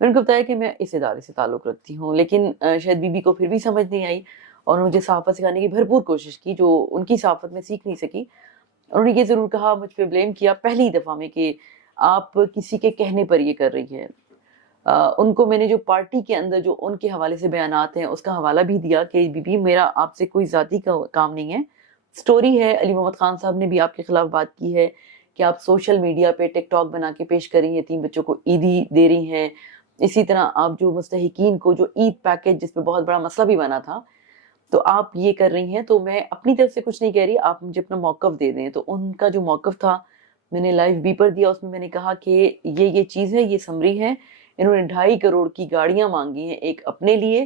میں نے ان کو بتایا کہ میں اس ادارے سے تعلق رکھتی ہوں، لیکن شاید بیوی کو پھر بھی سمجھ نہیں آئی اور انہوں نے مجھے صحافت سکھانے کی بھرپور کوشش کی جو ان کی صحافت میں سیکھ نہیں سکی. انہوں نے یہ ضرور کہا، مجھ پہ بلیم کیا پہلی دفعہ میں کہ آپ کسی کے کہنے پر یہ کر رہی ہے. ان کو میں نے جو پارٹی کے اندر جو ان کے حوالے سے بیانات ہیں اس کا حوالہ بھی دیا کہ بی بی میرا آپ سے کوئی ذاتی کام نہیں ہے، سٹوری ہے. علی محمد خان صاحب نے بھی آپ کے خلاف بات کی ہے کہ آپ سوشل میڈیا پہ ٹک ٹاک بنا کے پیش کر رہی ہیں، 3 بچوں کو عیدی دے رہی ہیں. اسی طرح آپ جو مستحقین کو جو عید پیکج جس پہ بہت بڑا مسئلہ بھی بنا تھا تو آپ یہ کر رہی ہیں. تو میں اپنی طرف سے کچھ نہیں کہہ رہی، آپ مجھے اپنا موقف دے دیں. تو ان کا جو موقف تھا میں نے لائیو بیپر دیا، اس میں نے کہا کہ یہ چیز ہے، یہ سمری ہے. انہوں نے 2.5 کروڑ کی گاڑیاں مانگی ہیں، ایک اپنے لیے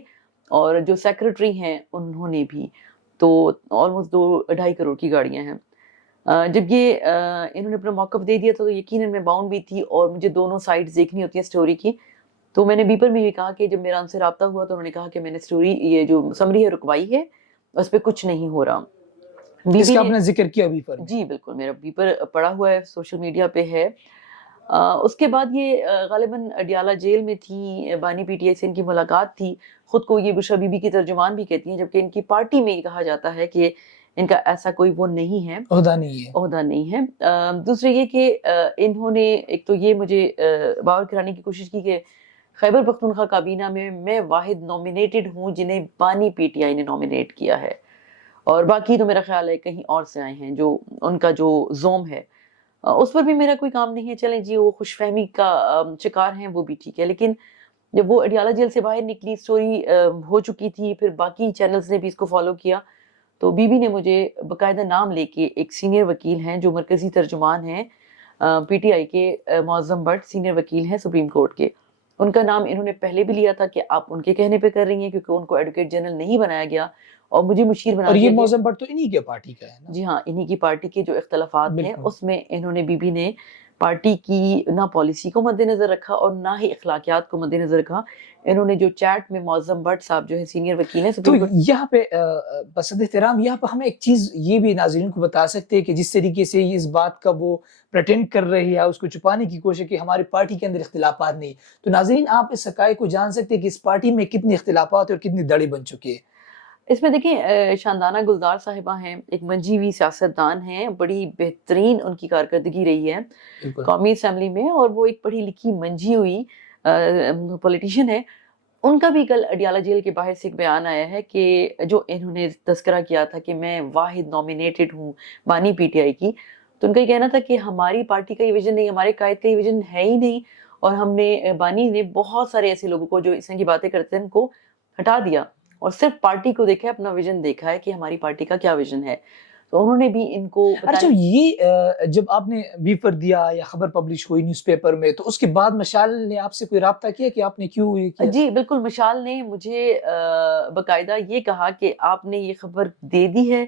اور جو سیکرٹری ہیں انہوں نے بھی، تو آلموسٹ 2.5 کروڑ کی گاڑیاں ہیں. جب یہ انہوں نے اپنا موقف دے دیا تو یقیناً میں باؤنڈ بھی تھی اور مجھے دونوں سائڈ دیکھنی ہوتی ہیں سٹوری کی. تو میں نے بیپر میں یہ کہا کہ جب میرا ان سے رابطہ ہوا تو انہوں نے کہا کہ میں نے سٹوری یہ جو سمری ہے رکوائی ہے، اس پہ کچھ نہیں ہو رہا. اس کا آپ نے ذکر کیا بیپر میں؟ جی بالکل، میرا بیپر پڑا ہوا ہے، سوشل میڈیا پہ ہے. اس کے بعد یہ غالباً اڈیالہ جیل میں تھی، بانی پی ٹی آئی سے ان کی ملاقات تھی. خود کو یہ بشرا بی بی کی ترجمان بھی کہتی ہیں، جبکہ ان کی پارٹی میں یہ کہا جاتا ہے کہ ان کا ایسا کوئی وہ نہیں ہے، عہدہ نہیں ہے. دوسرے یہ کہ انہوں نے ایک تو یہ مجھے باور کرانے کی کوشش کی کہ خیبر پختونخوا کابینہ میں واحد نومینیٹڈ ہوں جنہیں بانی پی ٹی آئی نے نومینیٹ کیا ہے، اور باقی تو میرا خیال ہے کہیں اور سے آئے ہیں جو ان کا جو زوم ہے اس پر بھی میرا کوئی کام نہیں ہے. چلیں جی، وہ خوش فہمی کا شکار ہیں وہ بھی ٹھیک ہے. لیکن جب وہ اڈیالہ جیل سے باہر نکلی، سٹوری ہو چکی تھی، پھر باقی چینلز نے بھی اس کو فالو کیا، تو بی بی نے مجھے باقاعدہ نام لے کے، ایک سینئر وکیل ہیں جو مرکزی ترجمان ہیں پی ٹی آئی کے، معظم بٹ سینئر وکیل ہیں سپریم کورٹ کے، ان کا نام انہوں نے پہلے بھی لیا تھا کہ آپ ان کے کہنے پہ کر رہی ہیں کیونکہ ان کو ایڈوکیٹ جنرل نہیں بنایا گیا اور مجھے مشیر بنا اور دیا یہ گیا. معظم بٹ تو انہی کے پارٹی کا ہے نا؟ جی ہاں، انہی کی پارٹی کے جو اختلافات ہیں بالکل. اس میں انہوں نے بی بی نے پارٹی کی نہ پالیسی کو مد نظر رکھا اور نہ ہی اخلاقیات کو مد نظر رکھا. انہوں نے جو چیٹ میں معظم بٹ صاحب جو ہے سینئر وکیل ہیں تو سپریم کورٹ. یہاں پہ بصد احترام یہاں پہ ہمیں ایک چیز یہ بھی ناظرین کو بتا سکتے ہیں کہ جس طریقے سے اس بات کا وہ پریٹینڈ کر رہی ہے، اس کو چھپانے کی کوشش کہ ہماری پارٹی کے اندر اختلافات نہیں، تو ناظرین آپ اس حقائق کو جان سکتے ہیں کہ اس پارٹی میں کتنے اختلافات اور کتنی دڑیں بن چکے ہیں. اس میں دیکھیں شاندانہ گلزار صاحبہ ہیں، ایک منجی ہوئی سیاستدان ہیں، بڑی بہترین ان کی کارکردگی رہی ہے قومی اسمبلی میں، اور وہ ایک پڑھی لکھی منجی ہوئی پولیٹیشین ہے. ان کا بھی کل اڈیالہ جیل کے باہر سے ایک بیان آیا ہے کہ جو انہوں نے تذکرہ کیا تھا کہ میں واحد نومینیٹڈ ہوں بانی پی ٹی آئی کی، تو ان کا یہ کہنا تھا کہ ہماری پارٹی کا یہ ویژن نہیں، ہمارے قائد کا یہ ویژن ہے ہی نہیں، اور ہم نے بانی نے بہت سارے ایسے لوگوں کو جو اس طرح کی باتیں کرتے ہیں ان کو ہٹا دیا اور صرف پارٹی کو دیکھا ہے، اپنا ویژن دیکھا ہے کہ ہماری پارٹی کا کیا ویژن ہے. تو انہوں نے بھی ان کو اچھا، یہ جب آپ نے بیفر دیا یا خبر پبلش ہوئی نیوز پیپر میں، تو اس کے بعد مشال نے آپ سے کوئی رابطہ کیا کہ آپ نے کیوں یہ کیا؟ جی بالکل، مشال نے مجھے باقاعدہ یہ کہا کہ آپ نے یہ خبر دے دی ہے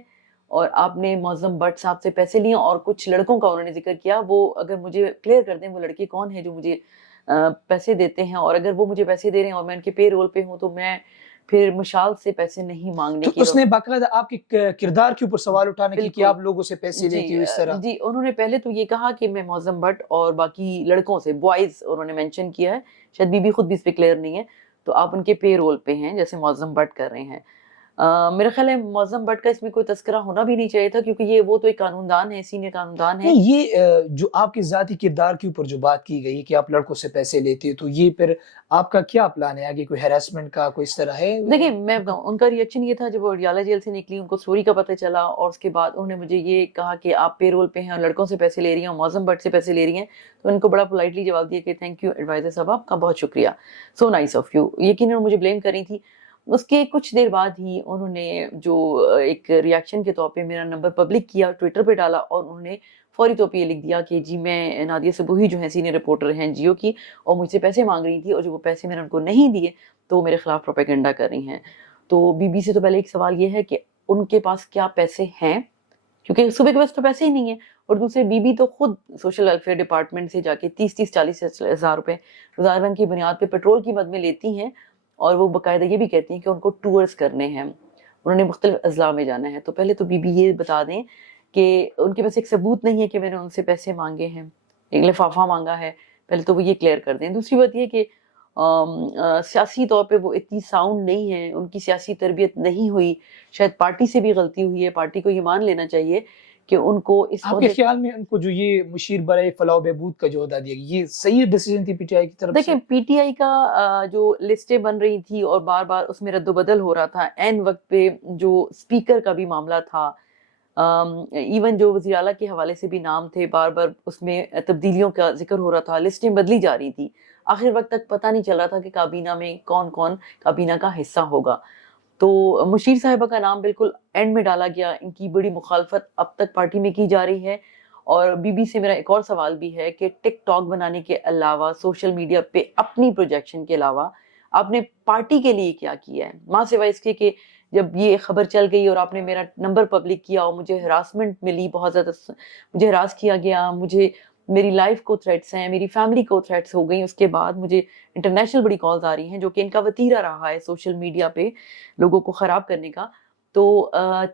اور آپ نے معظم بٹ صاحب سے پیسے لیے، اور کچھ لڑکوں کا انہوں نے ذکر کیا، وہ اگر مجھے کلیئر کر دیں وہ لڑکے کون ہیں جو مجھے پیسے دیتے ہیں، اور اگر وہ مجھے پیسے دے رہے ہیں اور میں ان کے پے رول پہ ہوں تو میں پھر مشال سے پیسے نہیں مانگنے کی. تو اس نے باقاعدہ آپ کے کردار کے اوپر سوال اٹھانے کی کہ آپ لوگوں سے پیسے لیتی ہو اس طرح؟ جی، انہوں نے پہلے تو یہ کہا کہ میں معظم بٹ اور باقی لڑکوں سے، بوائز انہوں نے مینشن کیا ہے، شاید بی بی خود بھی اس پہ کلیئر نہیں ہے، تو آپ ان کے پے رول پہ ہیں جیسے معظم بٹ کر رہے ہیں. میرا خیال ہے معظم بٹ کا اس میں کوئی تذکرہ ہونا بھی نہیں چاہیے تھا کیونکہ یہ وہ تو ایک قانون دان ہے، سینئر قانون دان ہے. یہ جو آپ کے ذاتی کردار کے اوپر جو بات کی گئی کہ آپ لڑکوں سے پیسے لیتے تو یہ پھر آپ کا کیا پلان ہے آگے؟ کوئی ہیراسمنٹ کا کوئی اس طرح ہے؟ دیکھیں میں ان کا ریئیکشن یہ تھا جب وہ اڈیالہ جیل سے نکلی، ان کو سٹوری کا پتہ چلا اور اس کے بعد انہوں نے مجھے یہ کہا کہ آپ پے رول پہ ہیں اور لڑکوں سے پیسے لے رہی ہیں اور معظم بٹ سے پیسے لے رہی ہیں، تو ان کو بڑا پولائٹلی جواب دیا کہ تھینک یو ایڈوائزر صاحب، آپ کا بہت شکریہ، سو نائس آف یو. یقیناً مجھے بلیم کر رہی تھی. اس کے کچھ دیر بعد ہی انہوں نے جو ایک ریاکشن کے طور پہ میرا نمبر پبلک کیا، ٹویٹر پہ ڈالا، اور انہوں نے فوری طور پہ یہ لکھ دیا کہ جی میں نادیہ صبوحی جو ہیں سینئر رپورٹر ہیں جیو کی، اور مجھ سے پیسے مانگ رہی تھی اور جو وہ پیسے میں نے ان کو نہیں دیے تو میرے خلاف پروپیگنڈا کر رہی ہیں. تو بی بی سے تو پہلے ایک سوال یہ ہے کہ ان کے پاس کیا پیسے ہیں، کیونکہ صوبے کے پاس تو پیسے ہی نہیں ہیں، اور دوسرے بی بی تو خود سوشل ویلفیئر ڈپارٹمنٹ سے جا کے 30-40 ہزار روپے روزانہ کی بنیاد پہ پیٹرول کی مد میں لیتی ہیں، اور وہ باقاعدہ یہ بھی کہتی ہیں کہ ان کو ٹورز کرنے ہیں، انہوں نے مختلف اضلاع میں جانا ہے. تو پہلے تو بی بی یہ بتا دیں کہ ان کے پاس ایک ثبوت نہیں ہے کہ میں نے ان سے پیسے مانگے ہیں، ایک لفافہ مانگا ہے، پہلے تو وہ یہ کلیئر کر دیں. دوسری بات یہ کہ سیاسی طور پہ وہ اتنی ساؤنڈ نہیں ہے, ان کی سیاسی تربیت نہیں ہوئی, شاید پارٹی سے بھی غلطی ہوئی ہے, پارٹی کو یہ مان لینا چاہیے کہ ان کو اس آپ کے خیال میں ان کو جو یہ مشیر برائے فلاح و بہبود کا جو عہدہ دیا گیا، یہ صحیح ڈیسیجن تھی پی ٹی آئی کی طرف سے؟ دیکھیں پی ٹی آئی کا جو لسٹیں بن رہی تھی اور بار بار اس میں رد و بدل ہو رہا تھا, عین وقت پہ جو اسپیکر کا بھی معاملہ تھا, ایون جو وزیر اعلیٰ کے حوالے سے بھی نام تھے, بار بار اس میں تبدیلیوں کا ذکر ہو رہا تھا, لسٹیں بدلی جا رہی تھی, آخر وقت تک پتہ نہیں چل رہا تھا کہ کابینہ میں کون کون کابینہ کا حصہ ہوگا. تو مشیر صاحبہ کا نام بالکل اینڈ میں ڈالا گیا. ان کی بڑی مخالفت اب تک پارٹی میں کی جا رہی ہے. اور بی بی سے میرا ایک اور سوال بھی ہے کہ ٹک ٹاک بنانے کے علاوہ, سوشل میڈیا پہ اپنی پروجیکشن کے علاوہ آپ نے پارٹی کے لیے کیا کیا ہے, ماں سوائے اس کے کہ جب یہ خبر چل گئی اور آپ نے میرا نمبر پبلک کیا اور مجھے ہراسمنٹ ملی, بہت زیادہ مجھے ہراس کیا گیا, مجھے میری لائف کو تھریٹس ہیں, میری فیملی کو تھریٹس ہو گئی, اس کے بعد مجھے انٹرنیشنل بڑی کالز آ رہی ہیں جو کہ ان کا وتیرہ رہا ہے سوشل میڈیا پہ لوگوں کو خراب کرنے کا. تو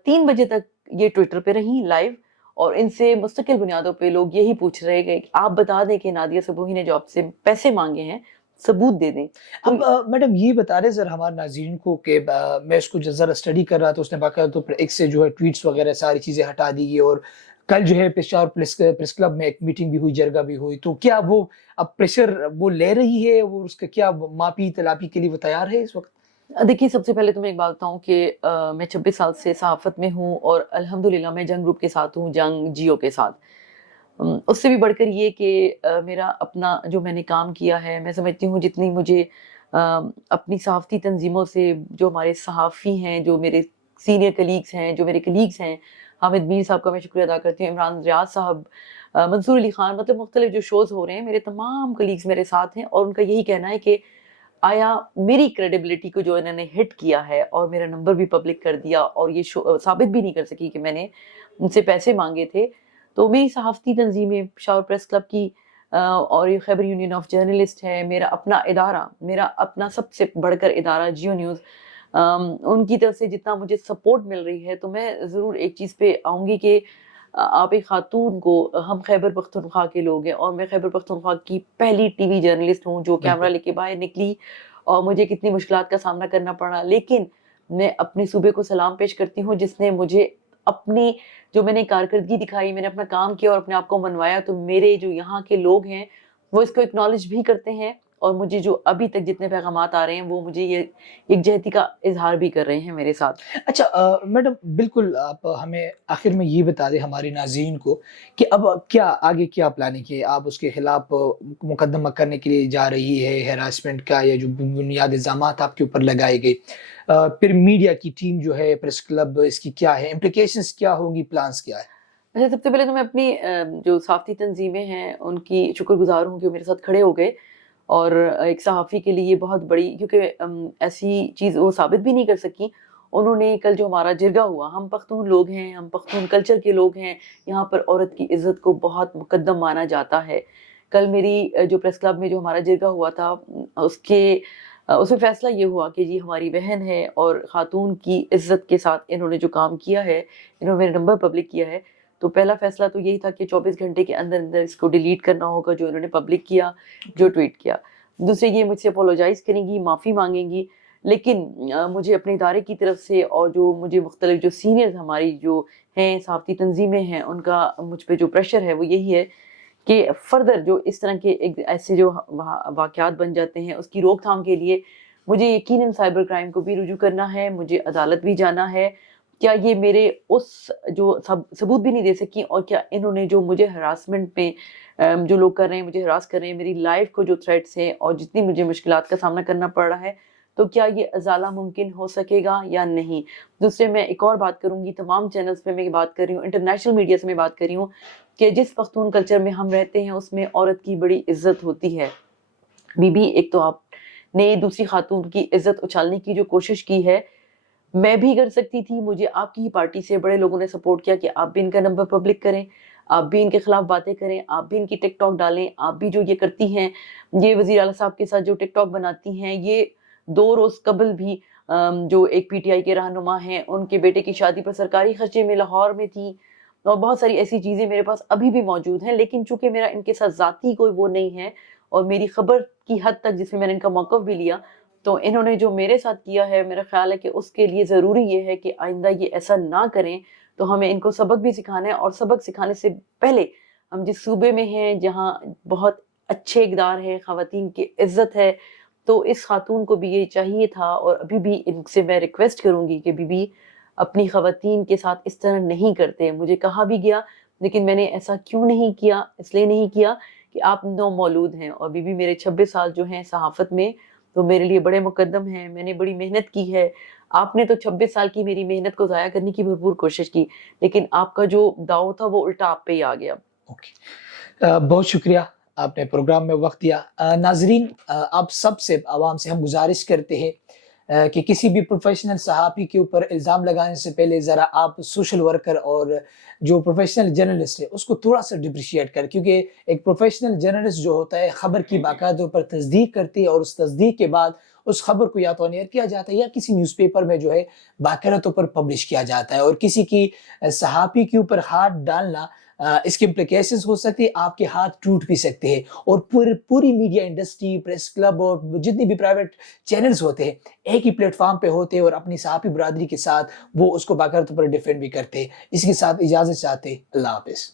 3 بجے تک یہ ٹویٹر پہ رہی لائیو, اور ان سے مستقل بنیادوں پہ لوگ یہی پوچھ رہے کہ آپ بتا دیں کہ نادیہ صبوحی نے جو آپ سے پیسے مانگے ہیں ثبوت دے دیں. اب میڈم یہ بتا رہے ذرا ہمارے ناظرین کو کہ میں اس کو ذرا اسٹڈی کر رہا تھا, اس نے باقاعدہ تو ایک سے جو ہے ٹویٹس وغیرہ ساری چیزیں ہٹا دی گئی, اور کل جو ہے پشاور پریس کلب میں ایک میٹنگ بھی ہوئی, جرگہ بھی ہوئی. تو کیا وہ اب پریشر وہ لے رہی ہے, وہ اس کا کیا ماپی تلاپی کے لیے وہ تیار ہے اس وقت؟ دیکھیے سب سے پہلے تو میں ایک بات بتاؤں کہ میں 26 سال سے صحافت میں ہوں, اور الحمدللہ میں جنگ گروپ کے ساتھ ہوں, جنگ جیو کے ساتھ. اس سے بھی بڑھ کر یہ کہ میرا اپنا جو میں نے کام کیا ہے, میں سمجھتی ہوں جتنی مجھے اپنی صحافتی تنظیموں سے, جو ہمارے صحافی ہیں, جو میرے سینئر کلیگز ہیں, جو میرے کلیگز ہیں, حامد میر صاحب کا میں شکریہ ادا کرتی ہوں, عمران ریاض صاحب, منصور علی خان, مطلب مختلف جو شوز ہو رہے ہیں, میرے تمام کلیگز میرے ساتھ ہیں, اور ان کا یہی کہنا ہے کہ آیا میری کریڈیبلٹی کو جو انہوں نے ہٹ کیا ہے اور میرا نمبر بھی پبلک کر دیا, اور یہ ثابت بھی نہیں کر سکی کہ میں نے ان سے پیسے مانگے تھے. تو میری صحافتی تنظیمیں پشاور پریس کلب کی اور یہ خیبر یونین آف جرنلسٹ ہے, میرا اپنا ادارہ, میرا اپنا سب سے بڑھ کر ادارہ جیو نیوز, ان کی طرف سے جتنا مجھے سپورٹ مل رہی ہے, تو میں ضرور ایک چیز پہ آؤں گی کہ آپ ایک خاتون کو, ہم خیبر پختونخوا کے لوگ ہیں, اور میں خیبر پختونخوا کی پہلی ٹی وی جرنلسٹ ہوں جو کیمرہ لے کے باہر نکلی, اور مجھے کتنی مشکلات کا سامنا کرنا پڑا, لیکن میں اپنے صوبے کو سلام پیش کرتی ہوں جس نے مجھے اپنی جو میں نے کارکردگی دکھائی, میں نے اپنا کام کیا اور اپنے آپ کو منوایا. تو میرے جو یہاں کے لوگ ہیں وہ اس کو اکنالج بھی کرتے ہیں, اور مجھے جو ابھی تک جتنے پیغامات آ رہے ہیں وہ مجھے یہ یکجہتی کا اظہار بھی کر رہے ہیں میرے ساتھ. اچھا میڈم بالکل, آپ ہمیں آخر میں یہ بتا دیں ہمارے ناظرین کو کہ اب کیا آگے کیا پلاننگ ہے, آپ اس کے خلاف مقدمہ کرنے کے لیے جا رہی ہے, ہراسمنٹ کا یا جو بنیاد الزامات آپ کے اوپر لگائے گئے, پھر میڈیا کی ٹیم جو ہے پریس کلب, اس کی کیا ہے امپلیکیشنز, کیا ہوں گی, پلانز کیا ہے؟ اچھا, سب سے پہلے تو میں اپنی جو صحافتی تنظیمیں ہیں ان کی شکر گزار ہوں کہ وہ میرے ساتھ کھڑے ہو گئے, اور ایک صحافی کے لیے یہ بہت بڑی, کیونکہ ایسی چیز وہ ثابت بھی نہیں کر سکی. انہوں نے کل جو ہمارا جرگہ ہوا, ہم پختون لوگ ہیں, ہم پختون کلچر کے لوگ ہیں, یہاں پر عورت کی عزت کو بہت مقدم مانا جاتا ہے. کل میری جو پریس کلب میں جو ہمارا جرگہ ہوا تھا, اس میں فیصلہ یہ ہوا کہ جی ہماری بہن ہے, اور خاتون کی عزت کے ساتھ انہوں نے جو کام کیا ہے, انہوں نے میرے نمبر پبلک کیا ہے. تو پہلا فیصلہ تو یہی تھا کہ 24 گھنٹے کے اندر اندر اس کو ڈیلیٹ کرنا ہوگا جو انہوں نے پبلک کیا, جو ٹویٹ کیا. دوسرے یہ مجھ سے اپولوجائز کریں گی, معافی مانگیں گی, لیکن مجھے اپنے ادارے کی طرف سے اور جو مجھے مختلف جو سینئرز ہماری جو ہیں صحافتی تنظیمیں ہیں ان کا مجھ پہ جو پریشر ہے وہ یہی ہے کہ فردر جو اس طرح کے ایسے جو واقعات بن جاتے ہیں اس کی روک تھام کے لیے مجھے یقیناً سائبر کرائم کو بھی رجوع کرنا ہے, مجھے عدالت بھی جانا ہے. کیا یہ میرے اس جو ثبوت بھی نہیں دے سکی, اور کیا انہوں نے جو مجھے ہراسمنٹ میں جو لوگ کر رہے ہیں, مجھے ہراس کر رہے ہیں, میری لائف کو جو تھریٹس ہیں اور جتنی مجھے مشکلات کا سامنا کرنا پڑ رہا ہے, تو کیا یہ ازالہ ممکن ہو سکے گا یا نہیں. دوسرے میں ایک اور بات کروں گی, تمام چینلز پہ میں یہ بات کر رہی ہوں, انٹرنیشنل میڈیا سے میں بات کر رہی ہوں کہ جس پختون کلچر میں ہم رہتے ہیں اس میں عورت کی بڑی عزت ہوتی ہے. بی بی, ایک تو آپ نے دوسری خاتون کی عزت اچھالنے کی جو کوشش کی ہے, میں بھی کر سکتی تھی, مجھے آپ کی ہی پارٹی سے بڑے لوگوں نے سپورٹ کیا کہ آپ بھی ان کا نمبر پبلک کریں, آپ بھی ان کے خلاف باتیں کریں, آپ بھی ان کی ٹک ٹاک ڈالیں, آپ بھی جو یہ کرتی ہیں, یہ وزیر اعلیٰ صاحب کے ساتھ جو ٹک ٹاک بناتی ہیں, یہ 2 روز قبل بھی جو ایک پی ٹی آئی کے رہنما ہیں ان کے بیٹے کی شادی پر سرکاری خرچے میں لاہور میں تھی, اور بہت ساری ایسی چیزیں میرے پاس ابھی بھی موجود ہیں. لیکن چونکہ میرا ان کے ساتھ ذاتی کوئی وہ نہیں ہے اور میری خبر کی حد تک جس میں نے ان کا موقف بھی لیا، تو انہوں نے جو میرے ساتھ کیا ہے میرا خیال ہے کہ اس کے لیے ضروری یہ ہے کہ آئندہ یہ ایسا نہ کریں. تو ہمیں ان کو سبق بھی سکھانا ہے، اور سبق سکھانے سے پہلے ہم جس صوبے میں ہیں جہاں بہت اچھے اقدار ہے، خواتین کی عزت ہے، تو اس خاتون کو بھی یہ چاہیے تھا، اور ابھی بھی ان سے میں ریکویسٹ کروں گی کہ بی اپنی خواتین کے ساتھ اس طرح نہیں کرتے. مجھے کہا بھی گیا لیکن میں نے ایسا کیوں نہیں کیا، اس لیے نہیں کیا کہ آپ نو مولود ہیں، اور بی میرے 26 سال جو ہیں صحافت میں تو میرے لیے بڑے مقدم ہیں. میں نے بڑی محنت کی ہے. آپ نے تو 26 سال کی میری محنت کو ضائع کرنے کی بھرپور کوشش کی، لیکن آپ کا جو داؤ تھا وہ الٹا آپ پہ ہی آ گیا. بہت شکریہ آپ نے پروگرام میں وقت دیا. ناظرین، آپ سب سے عوام سے ہم گزارش کرتے ہیں کہ کسی بھی پروفیشنل صحافی کے اوپر الزام لگانے سے پہلے ذرا آپ سوشل ورکر اور جو پروفیشنل جرنلسٹ ہے اس کو تھوڑا سا ڈپریشیٹ کر، کیونکہ ایک پروفیشنل جرنلسٹ جو ہوتا ہے خبر کی باقاعدہ پر تصدیق کرتی ہے، اور اس تصدیق کے بعد اس خبر کو یا تو آن ایئر کیا جاتا ہے یا کسی نیوز پیپر میں جو ہے باقاعدہ طور پر پبلش کیا جاتا ہے. اور کسی کی صحافی کے اوپر ہاتھ ڈالنا، اس کے امپلیکیشنز ہو سکتے ہیں، آپ کے ہاتھ ٹوٹ بھی سکتے ہیں. اور پوری میڈیا انڈسٹری، پریس کلب اور جتنی بھی پرائیویٹ چینلز ہوتے ہیں ایک ہی پلیٹ فارم پہ ہوتے ہیں، اور اپنی صحافی برادری کے ساتھ وہ اس کو باقاعدہ طور پر ڈیفینڈ بھی کرتے ہیں. اس کے ساتھ اجازت چاہتے ہیں. اللہ حافظ.